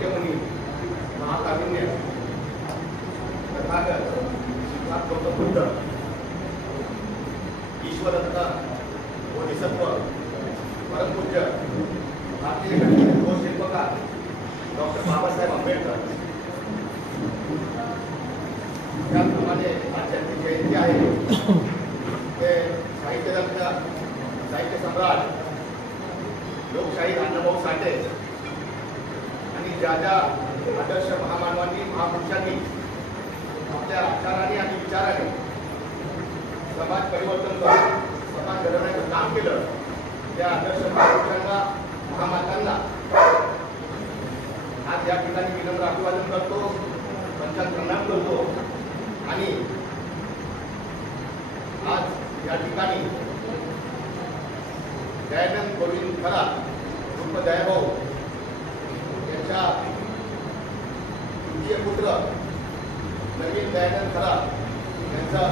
नाट्यमणी महाकारुण्य तथागत श्रीपाद गौतम बुद्ध ईश्वरत्न बोधिसत्व परमपूज्य भारतीय गणित शिल्पकार डॉक्टर बाबासाहेब आंबेडकर त्याप्रमाणे आज त्यांची जयंती आहे ते साहित्यरत्न साहित्य सम्राट लोकशाहीर अण्णाभाऊ साठे आणि ज्या ज्या आदर्श महामानवांनी महापुरुषांनी आपल्या आचाराने आणि विचाराने समाज परिवर्तन करून समाज घडवण्याचं काम केलं त्या आदर्श महापुरुषांना महामातांना आज या ठिकाणी विनम्र अभिवादन करतो पंचांत प्रणाम करतो आणि आज या ठिकाणी दयानंद गोविंद खरात उर्फ दयाभाऊ यांच्या द्वितीय पुत्र नवीन दयानंद खरात यांचा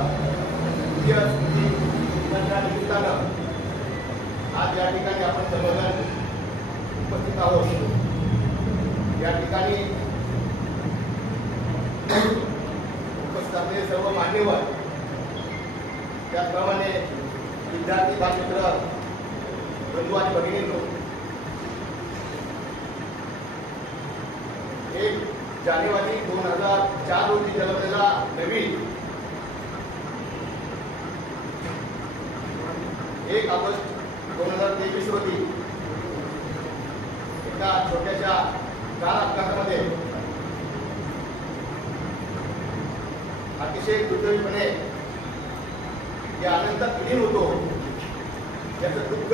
द्वितीय स्मृती निमित्तानं आज या ठिकाणी आपण सर्वजण उपस्थित आहोत। या ठिकाणी उपस्थित असलेले सर्व मान्यवर त्याचप्रमाणे विद्यार्थी बालमित्र बंधू आणि भगिनींनो 1 जानेवारी 2004 रोजी जन्मलेला नवीन 1 ऑगस्ट 2023 रोजी एका छोट्याशा कार अपघातामध्ये अतिशय दुर्दैवीपणे या अनंतात विलीन होतो याचं दुःख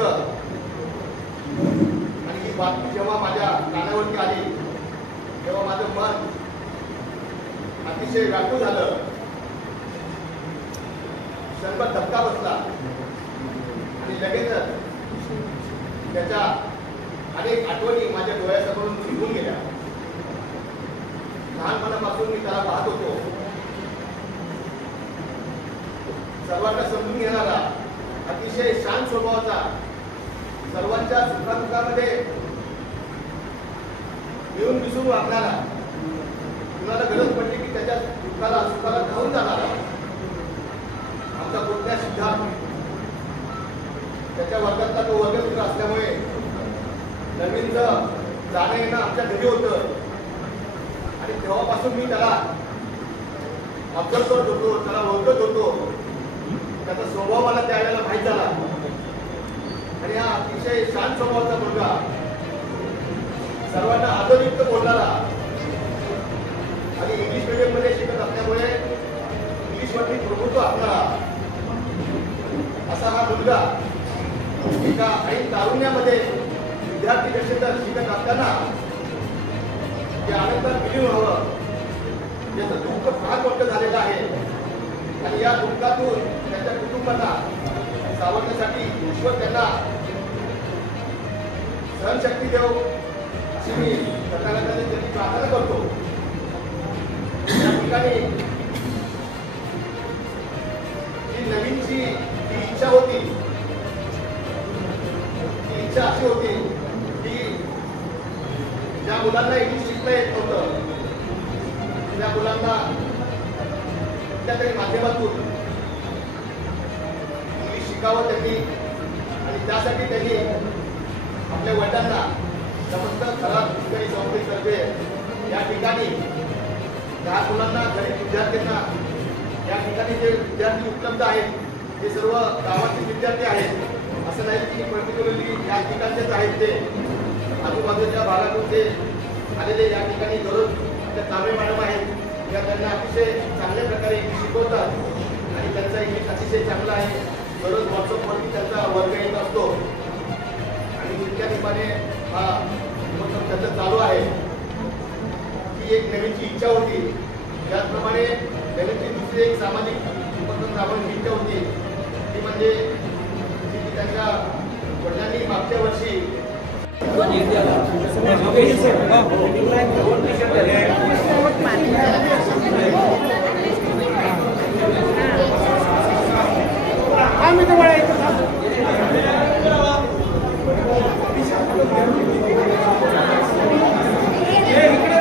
आणि ही बातमी जेव्हा माझ्या कानावरती आली तेव्हा माझं मन अतिशय व्याकुळ झालं। क्षणभर धक्का बसला आणि लगेचच त्याच्या अनेक आठवणी माझ्या डोळ्यासमोरून निघून गेल्या। लहानपणापासून मी त्याला पाहत होतो, सर्वांना समजून घेणारा, अतिशय शांत स्वभावाचा, सर्वांच्या सुखादुःखामध्ये मिळून मिसळून वागणारा, कुणाला गरज पडली की त्याच्या दुःखाला सुखाला धावून जाणारा आमचा पुतण्या सिद्धार्थ। त्याच्या वर्गातला तो वर्गमित्र असल्यामुळे नवीनचं जाणं येणं आमच्या घरी होतं आणि तेव्हापासून मी त्याला ऑब्झर्व करत होतो, त्याला ओळखत होतो। त्याचा स्वभाव मला त्यावेळेला माहीत झाला आणि हा अतिशय शांत स्वभावाचा मुलगा, सर्वांना आदरयुक्त बोलणारा आणि इंग्लिश मीडियम मध्ये शिकत असल्यामुळे इंग्लिशवरती प्रभुत्व असणारा असा हा मुलगा एका ऐन तारुण्यामध्ये विद्यार्थी दशेत शिकत असताना जे आनंदात विलीन व्हावं याचं दुःख फार मोठं झालेलं आहे आणि या दुःखातून त्यांच्या कुटुंबाला सावरण्यासाठी ईश्वर त्यांना सहनशक्ती देव अशी मी तथागताने त्यांची प्रार्थना करतो। या ठिकाणी जी नवीनची जी इच्छा होती, ती इच्छा अशी होती की ज्या मुलांना इंग्लिश शिकता येत नव्हतं त्या मुलांना कुठल्या तरी माध्यमातून इंग्लिश शिकावं त्यांनी आणि त्यासाठी त्यांनी आपल्या वडिलांना समस्त खराब शिकारी संस्थेतर्फे या ठिकाणी 10 मुलांना, गरीब विद्यार्थ्यांना या ठिकाणी जे विद्यार्थी उपलब्ध आहेत ते सर्व गावातील विद्यार्थी आहेत असं नाही की पर्टिक्युलरली या ठिकाणचेच आहेत, ते आजूबाजूच्या भागातून ते आलेले या ठिकाणी दररोज त्या कांबळे मॅडम आहेत त्या त्यांना अतिशय चांगल्या प्रकारे इंग्लिश शिकवतात आणि त्यांचा इंग्लिश अतिशय चांगला आहे। दररोज व्हॉट्सअपवरती त्यांचा वर्ग येत असतो आणि तितक्या निमित्ताने हा उपक्रम त्याचा चालू आहे। ही एक नवीनची इच्छा होती, त्याचप्रमाणे नवीनची दुसरी एक सामाजिक उपक्रम राबवण्याची इच्छा होती ती म्हणजे की त्यांच्या वडिलांनी मागच्या वर्षी इकडे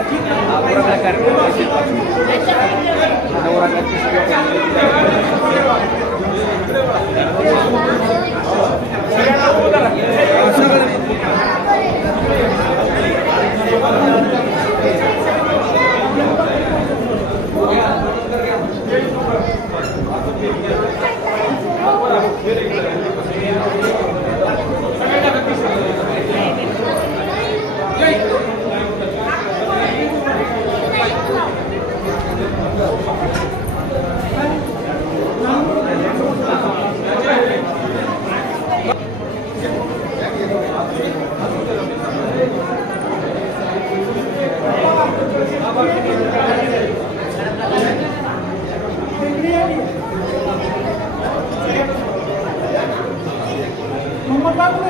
मोहम्मद बाबू